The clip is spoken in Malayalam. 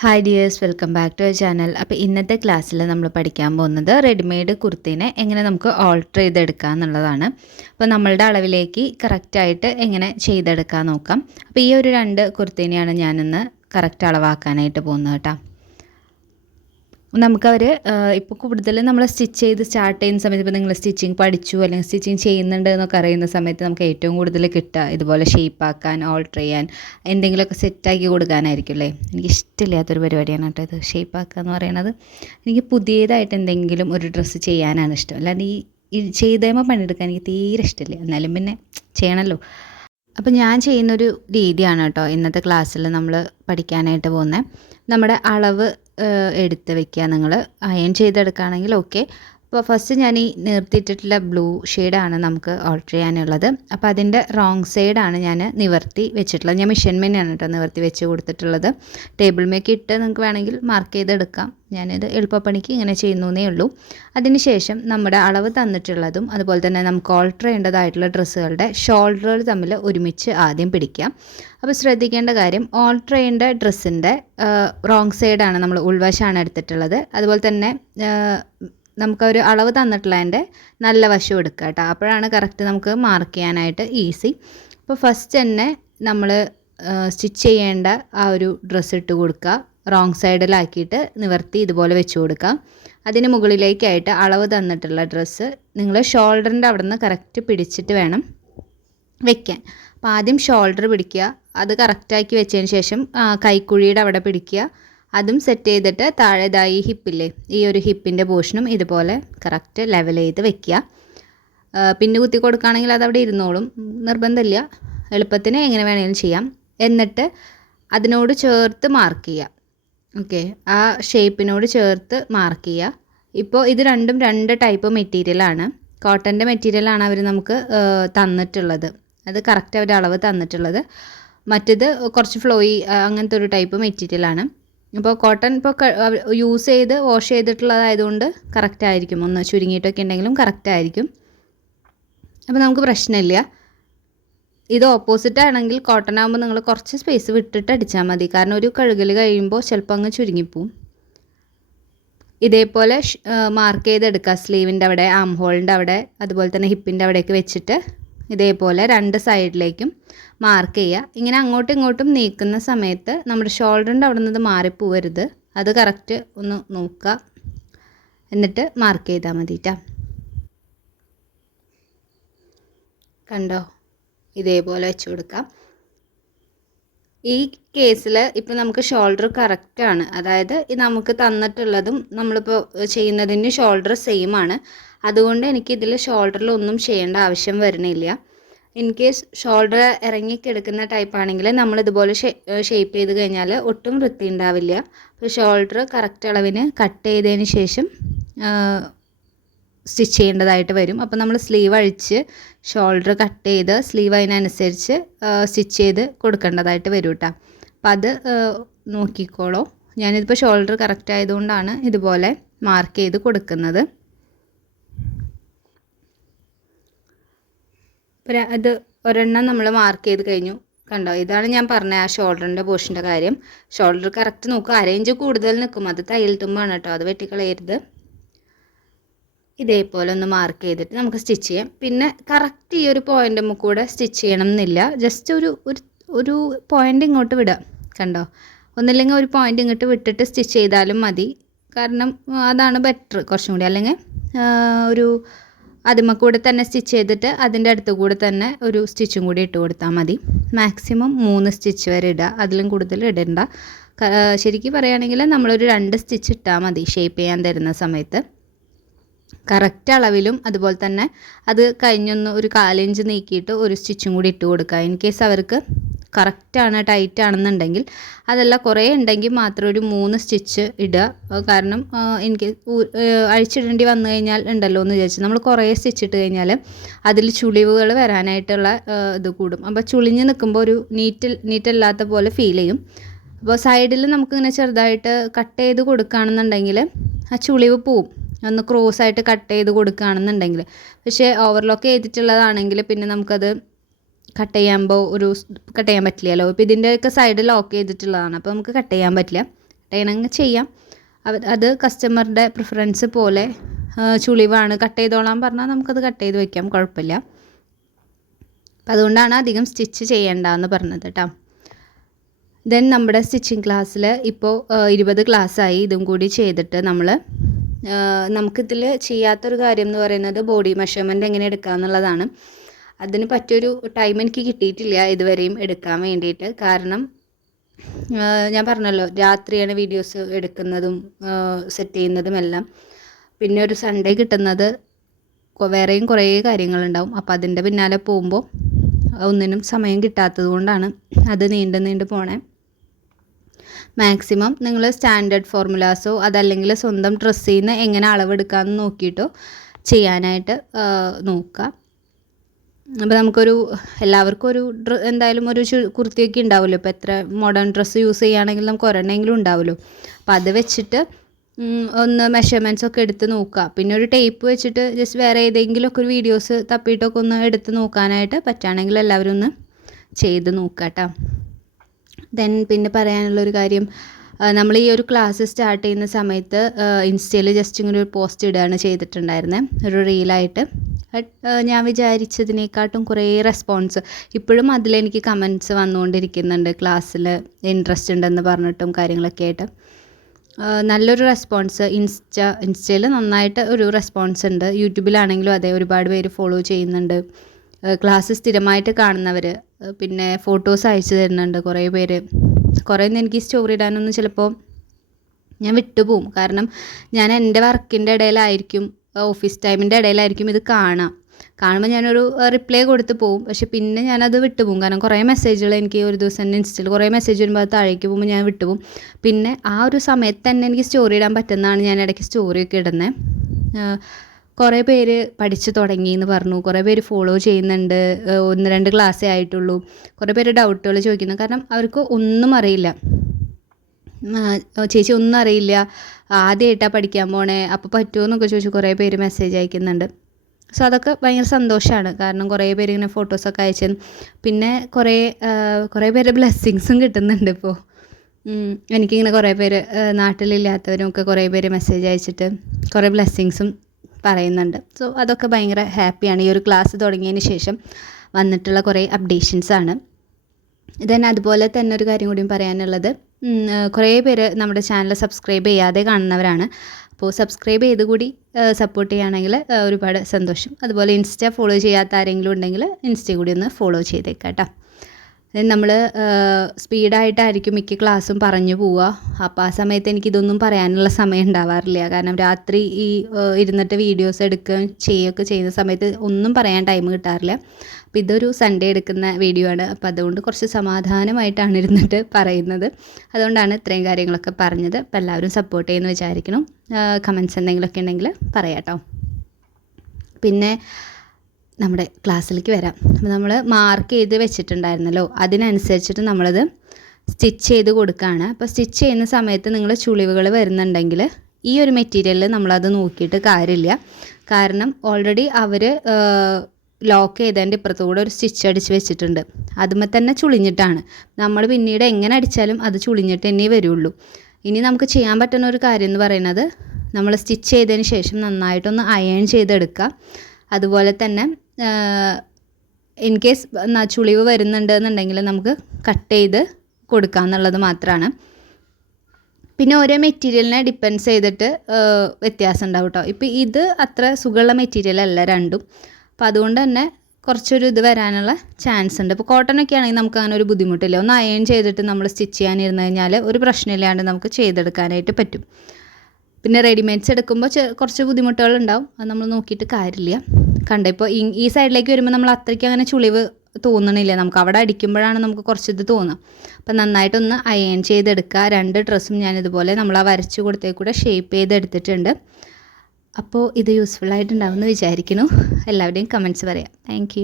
Hi dears welcome back to our channel അപ്പോൾ ഇന്നത്തെ ക്ലാസ്സിൽ നമ്മൾ പഠിക്കാൻ പോകുന്നത് റെഡിമെയ്ഡ് കുർത്തീനെ എങ്ങനെ നമുക്ക് ഓൾട്ടർ ചെയ്തെടുക്കുക എന്നുള്ളതാണ്. അപ്പോൾ നമ്മളുടെ അളവിലേക്ക് കറക്റ്റായിട്ട് എങ്ങനെ ചെയ്തെടുക്കാൻ നോക്കാം. അപ്പോൾ ഈ ഒരു രണ്ട് കുർത്തീനെയാണ് ഞാനിന്ന് കറക്റ്റ് അളവാക്കാനായിട്ട് പോകുന്നത് കേട്ടോ. നമുക്കവർ ഇപ്പോൾ കൂടുതൽ നമ്മൾ സ്റ്റിച്ച് ചെയ്ത് സ്റ്റാർട്ട് ചെയ്യുന്ന സമയത്ത് ഇപ്പോൾ നിങ്ങൾ സ്റ്റിച്ചിങ് പഠിച്ചു അല്ലെങ്കിൽ സ്റ്റിച്ചിങ് ചെയ്യുന്നുണ്ട് എന്നൊക്കെ അറിയുന്ന സമയത്ത് നമുക്ക് ഏറ്റവും കൂടുതൽ കിട്ടുക. ഇതുപോലെ ഷേപ്പാക്കാൻ ഓൾട്ടർ ചെയ്യാൻ എന്തെങ്കിലുമൊക്കെ സെറ്റാക്കി കൊടുക്കാനായിരിക്കും അല്ലേ? എനിക്ക് ഇഷ്ടമില്ലാത്തൊരു പരിപാടിയാണ് കേട്ടോ ഇത്. ഷേപ്പാക്കുക എന്ന് പറയുന്നത് എനിക്ക് പുതിയതായിട്ട് എന്തെങ്കിലും ഒരു ഡ്രസ്സ് ചെയ്യാനാണ് ഇഷ്ടം. അല്ലാണ്ട് ഈ ഈ ചെയ്തേമ പണിയെടുക്കാൻ എനിക്ക് തീരെ ഇഷ്ടമില്ല. എന്നാലും പിന്നെ ചെയ്യണമല്ലോ അപ്പോൾ ഞാൻ ചെയ്യുന്നൊരു രീതിയാണ് കേട്ടോ ഇന്നത്തെ ക്ലാസ്സിൽ നമ്മൾ പഠിക്കാനായിട്ട് പോകുന്നത് നമ്മുടെ അളവ് എടുത്ത് വെക്കുക. നിങ്ങൾ അയൺ ചെയ്തെടുക്കുകയാണെങ്കിൽ ഓക്കെ അപ്പോൾ ഫസ്റ്റ് ഞാൻ ഈ നിർത്തിയിട്ടിട്ടുള്ള ബ്ലൂ ഷെയ്ഡാണ് നമുക്ക് ഓൾട്ടർ ചെയ്യാനുള്ളത്. അപ്പോൾ അതിന്റെ റോങ് സൈഡാണ് ഞാൻ നിവർത്തി വെച്ചിട്ടുള്ളത്. ഞാൻ മിഷൻ തന്നെയാണ് കേട്ടോ നിവർത്തി വെച്ച് കൊടുത്തിട്ടുള്ളത്. ടേബിൾ മേക്ക് ഇട്ട് നിങ്ങൾക്ക് വേണമെങ്കിൽ മാർക്ക് ചെയ്തെടുക്കാം. ഞാനിത് എളുപ്പപ്പണിക്ക് ഇങ്ങനെ ചെയ്യുന്നു ചെയ്യുന്നേ ഉള്ളൂ. അതിനുശേഷം നമ്മുടെ അളവ് തന്നിട്ടുള്ളതും അതുപോലെ തന്നെ നമുക്ക് ഓൾട്ടർ ചെയ്യേണ്ടതായിട്ടുള്ള ഡ്രസ്സുകളുടെ ഷോൾഡറുകൾ തമ്മിൽ ഒരുമിച്ച് ആദ്യം പിടിക്കാം. അപ്പോൾ ശ്രദ്ധിക്കേണ്ട കാര്യം ഓൾട്ടർ ചെയ്യേണ്ട ഡ്രസ്സിന്റെ റോങ് സൈഡാണ് നമ്മൾ ഉൾവശമാണ് എടുത്തിട്ടുള്ളത്. അതുപോലെ തന്നെ നമുക്കൊരു അളവ് തന്നിട്ടുള്ള തന്നിട്ടുള്ളതിന്റെ നല്ല വശം എടുക്കുക കേട്ടോ. അപ്പോഴാണ് കറക്റ്റ് നമുക്ക് മാർക്ക് ചെയ്യാനായിട്ട് ഈസി അപ്പോൾ ഫസ്റ്റ് തന്നെ നമ്മൾ സ്റ്റിച്ച് ചെയ്യേണ്ട ആ ഒരു ഡ്രസ്സ് ഇട്ട് കൊടുക്കുക. റോങ് സൈഡിലാക്കിയിട്ട് നിവർത്തി ഇതുപോലെ വെച്ച് കൊടുക്കുക. അതിന് മുകളിലേക്കായിട്ട് അളവ് തന്നിട്ടുള്ള ഡ്രസ്സ് നിങ്ങൾ ഷോൾഡറിന്റെ അവിടെ നിന്ന് കറക്റ്റ് പിടിച്ചിട്ട് വേണം വെക്കാൻ. അപ്പോൾ ആദ്യം ഷോൾഡർ പിടിക്കുക. അത് കറക്റ്റാക്കി വെച്ചതിന് ശേഷം കൈക്കുഴിയുടെ അവിടെ പിടിക്കുക. അതും സെറ്റ് ചെയ്തിട്ട് താഴെതായി ഹിപ്പില്ലേ ഈ ഒരു ഹിപ്പിന്റെ പോർഷനും ഇതുപോലെ കറക്റ്റ് ലെവൽ ചെയ്ത് വെക്കുക. പിന്നെ കുത്തി കൊടുക്കുകയാണെങ്കിൽ അതവിടെ ഇരുന്നോളും. നിർബന്ധമില്ല. എളുപ്പത്തിന് എങ്ങനെ വേണമെങ്കിലും ചെയ്യാം. എന്നിട്ട് അതിനോട് ചേർത്ത് മാർക്ക് ചെയ്യുക. ഓക്കെ ആ ഷേപ്പിനോട് ചേർത്ത് മാർക്ക് ചെയ്യുക. ഇപ്പോൾ ഇത് രണ്ടും രണ്ട് ടൈപ്പ് മെറ്റീരിയലാണ് കോട്ടന്റെ മെറ്റീരിയലാണ് അവർ നമുക്ക് തന്നിട്ടുള്ളത്. അത് കറക്റ്റ് അവർ അളവ് തന്നിട്ടുള്ളത്. മറ്റേത് കുറച്ച് ഫ്ലോയി അങ്ങനത്തെ ഒരു ടൈപ്പ് മെറ്റീരിയലാണ് ഇപ്പോൾ കോട്ടൺ ഇപ്പോൾ യൂസ് ചെയ്ത് വാഷ് ചെയ്തിട്ടുള്ളതായതുകൊണ്ട് കറക്റ്റ് ആയിരിക്കും. ഒന്ന് ചുരുങ്ങിയിട്ടൊക്കെ ഉണ്ടെങ്കിലും കറക്റ്റ് ആയിരിക്കും. അപ്പോൾ നമുക്ക് പ്രശ്നമില്ല. ഇത് ഓപ്പോസിറ്റ് ആണെങ്കിൽ കോട്ടൺ ആകുമ്പോൾ നിങ്ങൾ കുറച്ച് സ്പേസ് വിട്ടിട്ട് അടിച്ചാൽ മതി. കാരണം ഒരു കഴുകൽ കഴിയുമ്പോൾ ചിലപ്പോൾ അങ്ങ് ചുരുങ്ങിപ്പോവും. ഇതേപോലെ മാർക്ക് ചെയ്തെടുക്കുക. സ്ലീവിന്റെ അവിടെ ആം ഹോളിന്റെ അവിടെ അതുപോലെ തന്നെ ഹിപ്പിന്റെ അവിടെയൊക്കെ വെച്ചിട്ട് ഇതേപോലെ രണ്ട് സൈഡിലേക്കും മാർക്ക് ചെയ്യുക. ഇങ്ങനെ അങ്ങോട്ടും ഇങ്ങോട്ടും നീക്കുന്ന സമയത്ത് നമ്മുടെ ഷോൾഡറിന്റെ അവിടെ നിന്ന് മാറിപ്പോവരുത്. അത് കറക്റ്റ് ഒന്ന് നോക്കുക. എന്നിട്ട് മാർക്ക് ചെയ്താൽ മതിട്ടാ കണ്ടോ? ഇതേപോലെ വെച്ച് കൊടുക്കാം. ഈ കേസിൽ ഇപ്പോൾ നമുക്ക് ഷോൾഡർ കറക്റ്റാണ് അതായത് നമുക്ക് തന്നിട്ടുള്ളതും നമ്മളിപ്പോൾ ചെയ്യുന്നതിന് ഷോൾഡർ സെയിം ആണ്. അതുകൊണ്ട് എനിക്ക് ഇതിൽ ഷോൾഡറിൽ ഒന്നും ചെയ്യേണ്ട ആവശ്യം വരുന്നില്ല. ഇൻ കേസ് ഷോൾഡർ ഇറങ്ങിക്കിടക്കുന്ന ടൈപ്പ് ആണെങ്കിൽ നമ്മൾ ഇതുപോലെ ഷേപ്പ് ചെയ്ത് കഴിഞ്ഞാൽ ഒട്ടും വൃത്തി ഉണ്ടാവില്ല അപ്പോൾ ഷോൾഡർ കറക്റ്റ് അളവിന് കട്ട് ചെയ്തതിന് ശേഷം സ്റ്റിച്ച് ചെയ്യേണ്ടതായിട്ട് വരും. അപ്പോൾ നമ്മൾ സ്ലീവ് അഴിച്ച് ഷോൾഡർ കട്ട് ചെയ്ത് സ്ലീവ് അതിനനുസരിച്ച് സ്റ്റിച്ച് ചെയ്ത് കൊടുക്കേണ്ടതായിട്ട് വരും കേട്ടോ അപ്പോൾ അത് നോക്കിക്കോളൂ. ഞാനിതിപ്പോൾ ഷോൾഡർ കറക്റ്റ് ആയതുകൊണ്ടാണ് ഇതുപോലെ മാർക്ക് ചെയ്ത് കൊടുക്കുന്നത്. അത് ഒരെണ്ണം നമ്മൾ മാർക്ക് ചെയ്ത് കഴിഞ്ഞു. കണ്ടോ? ഇതാണ് ഞാൻ പറഞ്ഞ ആ ഷോൾഡറിന്റെ പോർഷന്റെ കാര്യം. ഷോൾഡർ കറക്റ്റ് നോക്കുക. അരേഞ്ച് കൂടുതൽ നിൽക്കും. അത് തയ്യൽ തുമ്പാണ് കേട്ടോ അത് വെട്ടിക്കളയരുത്. ഇതേപോലെ ഒന്ന് മാർക്ക് ചെയ്തിട്ട് നമുക്ക് സ്റ്റിച്ച് ചെയ്യാം. പിന്നെ കറക്റ്റ് ഈ ഒരു പോയിന്റ് കൂടെ സ്റ്റിച്ച് ചെയ്യണം എന്നില്ല ജസ്റ്റ് ഒരു ഒരു പോയിന്റ് ഇങ്ങോട്ട് വിടാം. കണ്ടോ? ഒന്നില്ലെങ്കിൽ ഒരു പോയിന്റ് ഇങ്ങോട്ട് വിട്ടിട്ട് സ്റ്റിച്ച് ചെയ്താലും മതി. കാരണം അതാണ് ബെറ്റർ കുറച്ചും കൂടി. അല്ലെങ്കിൽ ഒരു അതിമക്കൂടെ കൂടെ തന്നെ സ്റ്റിച്ച് ചെയ്തിട്ട് അതിന്റെ അടുത്ത് കൂടെ തന്നെ ഒരു സ്റ്റിച്ചും കൂടി ഇട്ട് കൊടുത്താൽ മതി. മാക്സിമം മൂന്ന് സ്റ്റിച്ച് വരെ ഇടുക അതിലും കൂടുതൽ ഇടണ്ട. ശരിക്കും പറയുകയാണെങ്കിൽ നമ്മളൊരു രണ്ട് സ്റ്റിച്ച് ഇട്ടാൽ മതി. ഷേപ്പ് ചെയ്യാൻ തരുന്ന സമയത്ത്. കറക്റ്റ് അളവിലും അതുപോലെ തന്നെ അത് കഴിഞ്ഞൊന്ന് ഒരു കാലിഞ്ച് നീക്കിയിട്ട് ഒരു സ്റ്റിച്ചും കൂടി ഇട്ട് കൊടുക്കുക. ഇൻ കേസ് അവർക്ക് കറക്റ്റാണ് ടൈറ്റ് ആണെന്നുണ്ടെങ്കിൽ അതല്ല കുറേ ഉണ്ടെങ്കിൽ മാത്രം ഒരു മൂന്ന് സ്റ്റിച്ച് ഇടുക. കാരണം എനിക്ക് അഴിച്ചിടേണ്ടി വന്നു കഴിഞ്ഞാൽ ഉണ്ടല്ലോ എന്ന് വിചാരിച്ചു നമ്മൾ കുറേ സ്റ്റിച്ച് ഇട്ട് കഴിഞ്ഞാൽ അതിൽ ചുളിവുകൾ വരാനായിട്ടുള്ള ഇത് കൂടും. അപ്പോൾ ചുളിഞ്ഞ് നിൽക്കുമ്പോൾ ഒരു നീറ്റ് നീറ്റല്ലാത്ത പോലെ ഫീൽ ചെയ്യും. അപ്പോൾ സൈഡിൽ നമുക്കിങ്ങനെ ചെറുതായിട്ട് കട്ട് ചെയ്ത് കൊടുക്കുകയാണെന്നുണ്ടെങ്കിൽ ആ ചുളിവ് പോവും. ഒന്ന് ക്രോസ് ആയിട്ട് കട്ട് ചെയ്ത് കൊടുക്കുകയാണെന്നുണ്ടെങ്കിൽ. പക്ഷേ ഓവർലോക്ക് ചെയ്തിട്ടുള്ളതാണെങ്കിൽ പിന്നെ നമുക്കത് കട്ട് ചെയ്യുമ്പോൾ ഒരു കട്ട് ചെയ്യാൻ പറ്റില്ലല്ലോ. ഇപ്പോൾ ഇതിന്റെയൊക്കെ സൈഡ് ലോക്ക് ചെയ്തിട്ടുള്ളതാണ്. അപ്പോൾ നമുക്ക് കട്ട് ചെയ്യാൻ പറ്റില്ല. ചെയ്യണമെങ്കിൽ ചെയ്യാം. അത് കസ്റ്റമറുടെ പ്രിഫറൻസ് പോലെ ചുളിവാണ്. കട്ട് ചെയ്തോളാൻ പറഞ്ഞാൽ നമുക്കത് കട്ട് ചെയ്ത് വയ്ക്കാം കുഴപ്പമില്ല. അപ്പം അതുകൊണ്ടാണ് അധികം സ്റ്റിച്ച് ചെയ്യേണ്ടതെന്ന് പറഞ്ഞത് കേട്ടോ. ദെൻ നമ്മുടെ സ്റ്റിച്ചിങ് ക്ലാസ്സിൽ ഇപ്പോൾ ഇരുപത് ക്ലാസ്സായി ഇതും കൂടി ചെയ്തിട്ട് നമ്മൾ നമുക്കിതിൽ ചെയ്യാത്തൊരു കാര്യം എന്ന് പറയുന്നത് ബോഡി മെഷർമെന്റ് എങ്ങനെ എടുക്കുക എന്നുള്ളതാണ് അതിന് പറ്റിയൊരു ടൈം എനിക്ക് കിട്ടിയിട്ടില്ല ഇതുവരെയും എടുക്കാൻ വേണ്ടിയിട്ട്. കാരണം ഞാൻ പറഞ്ഞല്ലോ രാത്രിയാണ് വീഡിയോസ് എടുക്കുന്നതും സെറ്റ് ചെയ്യുന്നതും എല്ലാം. പിന്നെ ഒരു സൺഡേ കിട്ടുന്നത് വേറെയും കുറേ കാര്യങ്ങളുണ്ടാവും. അപ്പോൾ അതിന്റെ പിന്നാലെ പോകുമ്പോൾ ഒന്നിനും സമയം കിട്ടാത്തത് കൊണ്ടാണ് അത് നീണ്ടു നീണ്ടു പോണേ. മാക്സിമം നിങ്ങൾ സ്റ്റാൻഡേർഡ് ഫോർമുലാസോ അതല്ലെങ്കിൽ സ്വന്തം ഡ്രസ്സിൽ നിന്ന് എങ്ങനെ അളവെടുക്കാമെന്ന് നോക്കിയിട്ടോ ചെയ്യാനായിട്ട് നോക്കുക. അപ്പോൾ നമുക്കൊരു എല്ലാവർക്കും ഒരു എന്തായാലും ഒരു കുർത്തിയൊക്കെ ഉണ്ടാവുമല്ലോ. ഇപ്പോൾ എത്ര മോഡേൺ ഡ്രസ്സ് യൂസ് ചെയ്യുകയാണെങ്കിൽ നമുക്ക് ഒരെണ്ണമെങ്കിലും ഉണ്ടാവുമല്ലോ. അപ്പോൾ അത് വെച്ചിട്ട് ഒന്ന് മെഷർമെന്റ്സ് ഒക്കെ എടുത്ത് നോക്കുക. പിന്നെ ഒരു ടേപ്പ് വെച്ചിട്ട് ജസ്റ്റ് വേറെ ഏതെങ്കിലുമൊക്കെ ഒരു വീഡിയോസ് തപ്പിയിട്ടൊക്കെ ഒന്ന് എടുത്ത് നോക്കാനായിട്ട് പറ്റുകയാണെങ്കിൽ എല്ലാവരും ഒന്ന് ചെയ്ത് നോക്കുക കേട്ടോ. ദെൻ പിന്നെ പറയാനുള്ളൊരു കാര്യം നമ്മൾ ഈ ഒരു ക്ലാസ് സ്റ്റാർട്ട് ചെയ്യുന്ന സമയത്ത് ഇൻസ്റ്റയിൽ ജസ്റ്റ് ഇങ്ങനെ ഒരു പോസ്റ്റ് ഇടുകയാണ് ചെയ്തിട്ടുണ്ടായിരുന്നത് ഒരു റീലായിട്ട് ഞാൻ വിചാരിച്ചതിനേക്കാട്ടും കുറേ റെസ്പോൺസ് ഇപ്പോഴും അതിലെനിക്ക് കമന്റ്സ് വന്നുകൊണ്ടിരിക്കുന്നുണ്ട് ക്ലാസ്സിൽ ഇൻട്രസ്റ്റ് ഉണ്ടെന്ന് പറഞ്ഞിട്ടും കാര്യങ്ങളൊക്കെ ആയിട്ട്. നല്ലൊരു റെസ്പോൺസ് ഇൻസ്റ്റ ഇൻസ്റ്റയിൽ നന്നായിട്ട് ഒരു റെസ്പോൺസ് ഉണ്ട്. യൂട്യൂബിലാണെങ്കിലും അതെ ഒരുപാട് പേര് ഫോളോ ചെയ്യുന്നുണ്ട്. ക്ലാസ് സ്ഥിരമായിട്ട് കാണുന്നവർ പിന്നെ ഫോട്ടോസ് അയച്ചു തരുന്നുണ്ട് കുറേ പേര്. കുറേ എനിക്ക് സ്റ്റോറി ഇടാനൊന്നും ചിലപ്പോൾ ഞാൻ വിട്ടുപോകും കാരണം ഞാൻ എന്റെ വർക്കിന്റെ ഇടയിലായിരിക്കും ഓഫീസ് ടൈമിന്റെ ഇടയിലായിരിക്കും ഇത് കാണാം. കാണുമ്പോൾ ഞാനൊരു റിപ്ലൈ കൊടുത്ത് പോകും പക്ഷെ പിന്നെ ഞാനത് വിട്ടുപോകും കാരണം കുറേ മെസ്സേജുകൾ എനിക്ക് ഒരു ദിവസം തന്നെ ഇൻസ്റ്റയിൽ കുറേ മെസ്സേജ് വരുമ്പോൾ അത് താഴേക്ക് പോകുമ്പോൾ ഞാൻ വിട്ടുപോകും പിന്നെ ആ ഒരു സമയത്ത് തന്നെ എനിക്ക് സ്റ്റോറി ഇടാൻ പറ്റുന്നതാണ് ഞാൻ ഇടയ്ക്ക് സ്റ്റോറിയൊക്കെ ഇടുന്നത് കുറേ പേര് പഠിച്ചു തുടങ്ങി എന്ന് പറഞ്ഞു. കുറേ പേര് ഫോളോ ചെയ്യുന്നുണ്ട്. ഒന്ന് രണ്ട് ക്ലാസ്സേ ആയിട്ടുള്ളൂ. കുറേ പേര് ഡൗട്ടുകൾ ചോദിക്കുന്നു. കാരണം അവർക്ക് ഒന്നും അറിയില്ല. ചേച്ചി ഒന്നും അറിയില്ല. ആദ്യമായിട്ടാണ് പഠിക്കാൻ പോണേ. അപ്പോൾ പറ്റുമോ എന്നൊക്കെ ചോദിച്ചു കുറേ പേര് മെസ്സേജ് അയക്കുന്നുണ്ട്. സോ അതൊക്കെ ഭയങ്കര സന്തോഷമാണ് കാരണം കുറേ പേര് ഇങ്ങനെ ഫോട്ടോസൊക്കെ അയച്ചു. പിന്നെ കുറേ കുറേ പേര് ബ്ലെസ്സിങ്സും കിട്ടുന്നുണ്ട് ഇപ്പോൾ എനിക്കിങ്ങനെ കുറേ പേര് നാട്ടിലില്ലാത്തവരും ഒക്കെ കുറേ പേര് മെസ്സേജ് അയച്ചിട്ട് കുറേ ബ്ലെസ്സിങ്സും പറയുന്നുണ്ട്. സോ അതൊക്കെ ഭയങ്കര ഹാപ്പിയാണ്. ഈ ഒരു ക്ലാസ് തുടങ്ങിയതിന് ശേഷം വന്നിട്ടുള്ള കുറേ അപ്ഡേഷൻസ് ആണ്. ദെൻ അതുപോലെ തന്നെ ഒരു കാര്യം കൂടിയും പറയാനുള്ളത് കുറേ പേര് നമ്മുടെ ചാനൽ സബ്സ്ക്രൈബ് ചെയ്യാതെ കാണുന്നവരാണ്. അപ്പോൾ സബ്സ്ക്രൈബ് ചെയ്ത് കൂടി സപ്പോർട്ട് ചെയ്യുകയാണെങ്കിൽ ഒരുപാട് സന്തോഷം. അതുപോലെ ഇൻസ്റ്റ ഫോളോ ചെയ്യാത്ത ആരെങ്കിലും ഉണ്ടെങ്കിൽ ഇൻസ്റ്റ കൂടി ഒന്ന് ഫോളോ ചെയ്തേക്കാം കേട്ടോ. നമ്മൾ സ്പീഡായിട്ടായിരിക്കും മിക്ക ക്ലാസ്സും പറഞ്ഞു പോവുക. അപ്പോൾ ആ സമയത്ത് എനിക്കിതൊന്നും പറയാനുള്ള സമയം ഉണ്ടാവാറില്ല. കാരണം രാത്രി ഈ ഇരുന്നിട്ട് വീഡിയോസ് എടുക്കുകയും ചെയ്യുകയൊക്കെ ചെയ്യുന്ന സമയത്ത് ഒന്നും പറയാൻ ടൈം കിട്ടാറില്ല. അപ്പോൾ ഇതൊരു സൺഡേ എടുക്കുന്ന വീഡിയോ ആണ്. അപ്പോൾ അതുകൊണ്ട് കുറച്ച് സമാധാനമായിട്ടാണ് ഇരുന്നിട്ട് പറയുന്നത്. അതുകൊണ്ടാണ് ഇത്രയും കാര്യങ്ങളൊക്കെ പറഞ്ഞത്. അപ്പോൾ എല്ലാവരും സപ്പോർട്ട് ചെയ്യുമെന്ന് വിചാരിക്കണം കമൻസ് എന്തെങ്കിലുമൊക്കെ ഉണ്ടെങ്കിൽ പറയാം കേട്ടോ പിന്നെ നമ്മുടെ ക്ലാസ്സിലേക്ക് വരാം. അപ്പോൾ നമ്മൾ മാർക്ക് ചെയ്ത് വെച്ചിട്ടുണ്ടായിരുന്നല്ലോ. അതിനനുസരിച്ചിട്ട് നമ്മളത് സ്റ്റിച്ച് ചെയ്ത് കൊടുക്കുകയാണ് അപ്പോൾ സ്റ്റിച്ച് ചെയ്യുന്ന സമയത്ത് നിങ്ങൾ ചുളിവുകൾ വരുന്നുണ്ടെങ്കിൽ ഈ ഒരു മെറ്റീരിയലിൽ നമ്മളത് നോക്കിയിട്ട് കാര്യമില്ല. കാരണം ഓൾറെഡി അവർ ലോക്ക് ചെയ്തതിന്റെ ഇപ്പുറത്തുകൂടെ ഒരു സ്റ്റിച്ച് അടിച്ച് വെച്ചിട്ടുണ്ട്. അതുമ്പോൾ തന്നെ ചുളിഞ്ഞിട്ടാണ്. നമ്മൾ പിന്നീട് എങ്ങനെ അടിച്ചാലും അത് ചുളിഞ്ഞിട്ട് തന്നെ വരുള്ളൂ. ഇനി നമുക്ക് ചെയ്യാൻ പറ്റുന്ന ഒരു കാര്യം എന്ന് പറയുന്നത് നമ്മൾ സ്റ്റിച്ച് ചെയ്തതിന് ശേഷം നന്നായിട്ടൊന്ന് അയൺ ചെയ്തെടുക്കുക. അതുപോലെ തന്നെ ഇൻ കേസ് ചുളിവ് വരുന്നുണ്ട് എന്നുണ്ടെങ്കിൽ നമുക്ക് കട്ട് ചെയ്ത് കൊടുക്കുക എന്നുള്ളത് മാത്രമാണ് പിന്നെ ഓരോ മെറ്റീരിയലിനെ ഡിപ്പെൻസ് ചെയ്തിട്ട് വ്യത്യാസം ഉണ്ടാവും കേട്ടോ ഇത് അത്ര സുഖമുള്ള മെറ്റീരിയൽ അല്ല രണ്ടും. അപ്പോൾ അതുകൊണ്ട് തന്നെ കുറച്ചൊരു ഇത് വരാനുള്ള ചാൻസ് ഉണ്ട്. ഇപ്പോൾ കോട്ടൺ ഒക്കെ ആണെങ്കിൽ നമുക്ക് അങ്ങനെ ഒരു ബുദ്ധിമുട്ടില്ല. ഒന്ന് അയൺ ചെയ്തിട്ട് നമ്മൾ സ്റ്റിച്ച് ചെയ്യാനിരുന്നു കഴിഞ്ഞാൽ ഒരു പ്രശ്നമില്ലാണ്ട് നമുക്ക് ചെയ്തെടുക്കാനായിട്ട് പറ്റും. പിന്നെ റെഡിമെയ്ഡ്സ് എടുക്കുമ്പോൾ കുറച്ച് ബുദ്ധിമുട്ടുകൾ ഉണ്ടാവും അത് നമ്മൾ നോക്കിയിട്ട് കാര്യമില്ല. കണ്ട ഇപ്പോൾ ഈ സൈഡിലേക്ക് വരുമ്പോൾ നമ്മൾ അത്രയ്ക്ക് അങ്ങനെ ചുളിവ് തോന്നണില്ല. നമുക്ക് അവിടെ അടിക്കുമ്പോഴാണ് നമുക്ക് കുറച്ചിത് തോന്നുക അപ്പം നന്നായിട്ടൊന്ന് അയൺ ചെയ്തെടുക്കുക രണ്ട് ഡ്രസ്സും ഞാനിതുപോലെ നമ്മൾ ആ വരച്ച് കൊടുത്തേ കൂടെ ഷേപ്പ് ചെയ്തെടുത്തിട്ടുണ്ട്. അപ്പോൾ ഇത് യൂസ്ഫുൾ ആയിട്ടുണ്ടാവുമെന്ന് വിചാരിക്കുന്നു. എല്ലാവരുടെയും കമൻസ് പറയാം. താങ്ക്